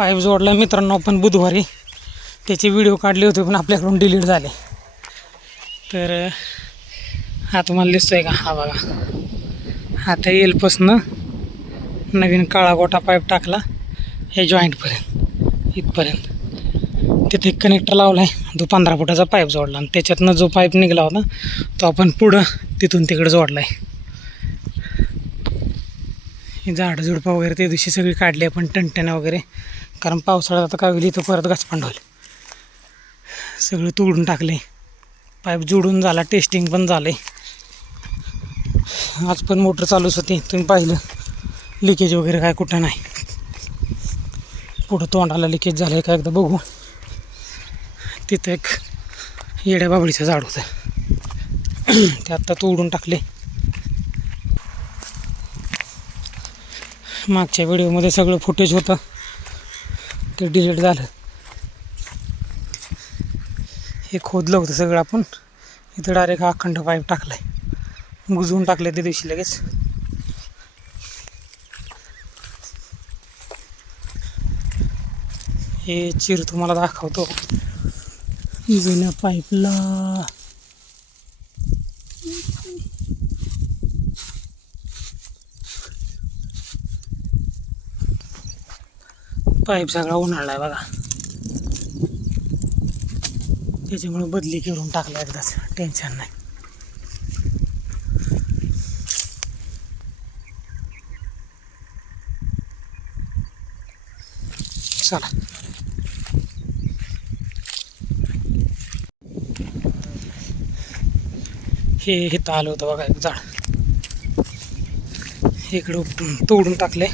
Pipe जोडला मित्रांनो आपण बुधवारी. त्याचे व्हिडिओ काढले होते पण आपल्याकडून डिलीट झाले. तर हा तुम्हाला दिसतो आहे का? हा बघा, आता येलपासनं नवीन काळा गोटा पाईप टाकला हे जॉईंटपर्यंत इथपर्यंत. तिथे एक कनेक्टर लावला आहे, तो 15 फुटाचा पाईप जोडला आणि त्याच्यातनं जो पाईप निघाला होता तो आपण पुढं तिथून तिकडे जोडला आहे. हे झाडं झुडपं वगैरे त्या दिवशी सगळी काढली आपण, टणटण्या वगैरे, कारण पावसाळ्यात आता काय होईल इथं परत घासपांड होईल. सगळं तोडून टाकले, पाईप जोडून झाला, टेस्टिंग पण झाले. आज पण मोटर चालूच होती, तुम्ही पाहिलं लिकेज वगैरे काय कुठं नाही. पुढं तोंडाला लिकेज झालं आहे का एकदा बघू. तिथं एक येड्या बाबळीचं झाड होतं ते आत्ता तोडून टाकले. मागच्या व्हिडिओमध्ये सगळं फुटेज होतं ते डिलीट झालं. हे खोदलं होतं सगळं आपण, इथं डायरेक्ट अखंड पाईप टाकला आहे, बुजवून टाकले त्या दिवशी लगेच. हे चिर तुम्हाला दाखवतो जुन्या पाईपला. पाईप सगळा उन्हाळला आहे बघा, त्याच्यामुळे बदली करून टाकला एकदाच, टेन्शन नाही. चला हे इथं आलं होतं बघा एक झाड, इकडं उपटून तोडून टाकले.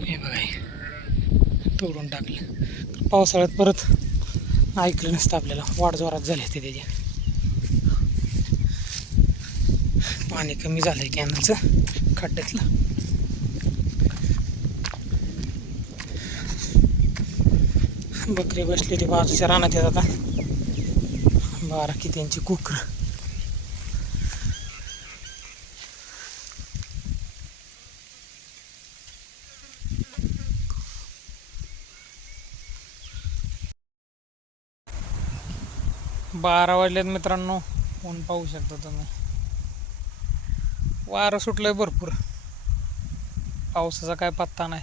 हे बघा तोडून टाकलं. पावसाळ्यात परत ऐकलं नसतं आपल्याला, वाढ जोरात झाली असते त्याची. पाणी कमी झालं आहे कॅनलचं खड्ड्यातलं. बकरी बसली ती बाजूच्या रानात येत आता, 12 की त्यांची कुकर. बारा वाजलेत मित्रांनो, ऊन पाहू शकता तुम्ही. वारं सुटलंय भरपूर, पावसाचा काय पत्ता नाही.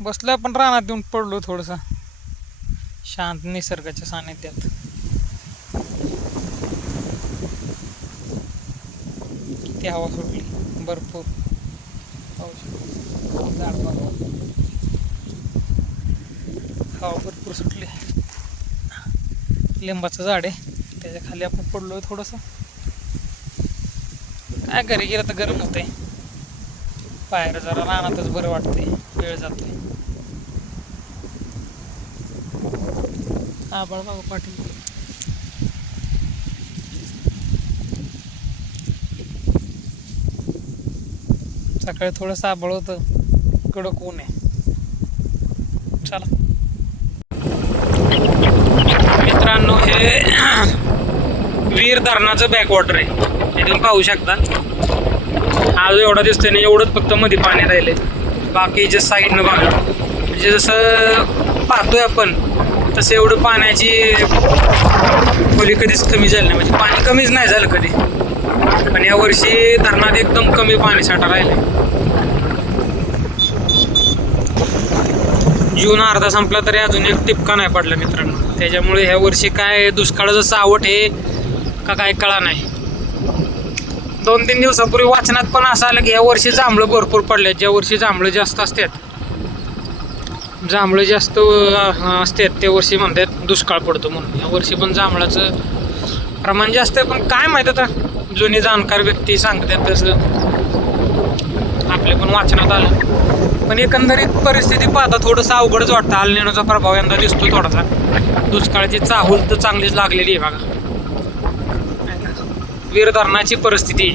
बसलोय आपण रानात येऊन पडलो थोडंसं शांत निसर्गाच्या सानिध्यात. किती हवा सुटली भरपूर, झाड बघा, हवा भरपूर सुटली. लिंबाचं झाड आहे, त्याच्या खाली आपण पडलोय थोडंसं. काय घरी गेलं तर गरम होतंय, बाहेर जरा रानातच बरं वाटते, वेळ जातोय. आभाळ बघा पाटील, सकाळी थोडंसं आभाळ होतं, कडक ऊन आहे. चला मित्रांनो, हे वीर धरणाचं बॅकवॉटर आहे, इथून पाहू शकता. हा जो एवढा दिसतोय ना, एवढंच फक्त मध्ये पाणी राहिले, बाकीच्या साईडनं बघा. म्हणजे जसं पाहतोय आपण तसं एवढं पाण्याची खोली कधीच कमी झाली नाही, म्हणजे पाणी कमीच नाही झालं कधी. पण यावर्षी धरणात एकदम कमी पाणी साठा राहिले. जून अर्धा संपला तरी अजून एक टिपका नाही पडला मित्रांनो. त्याच्यामुळे ह्या वर्षी काय दुष्काळाचं सावट आहे का काय कळा नाही. 2-3 दिवसापूर्वी वाचनात पण असं आलं की ह्या वर्षी जांभळं भरपूर पडले. ज्या वर्षी जांभळं जास्त असतात, जांभळं जास्त असतात त्या वर्षी म्हणतात दुष्काळ पडतो म्हणून. या वर्षी पण जांभळाचं प्रमाण जास्त आहे, पण काय माहीत आता, जुनी जाणकार व्यक्ती सांगतात तसं आपल्या पण वाचनात आलं. पण एकंदरीत परिस्थिती पाहता थोडंसं अवघडच वाटतं. अल निनोचा प्रभाव यंदा दिसतो थोडासा. दुष्काळाची चाहूल तर चांगलीच लागलेली आहे बघा. वीर धरणाची परिस्थिती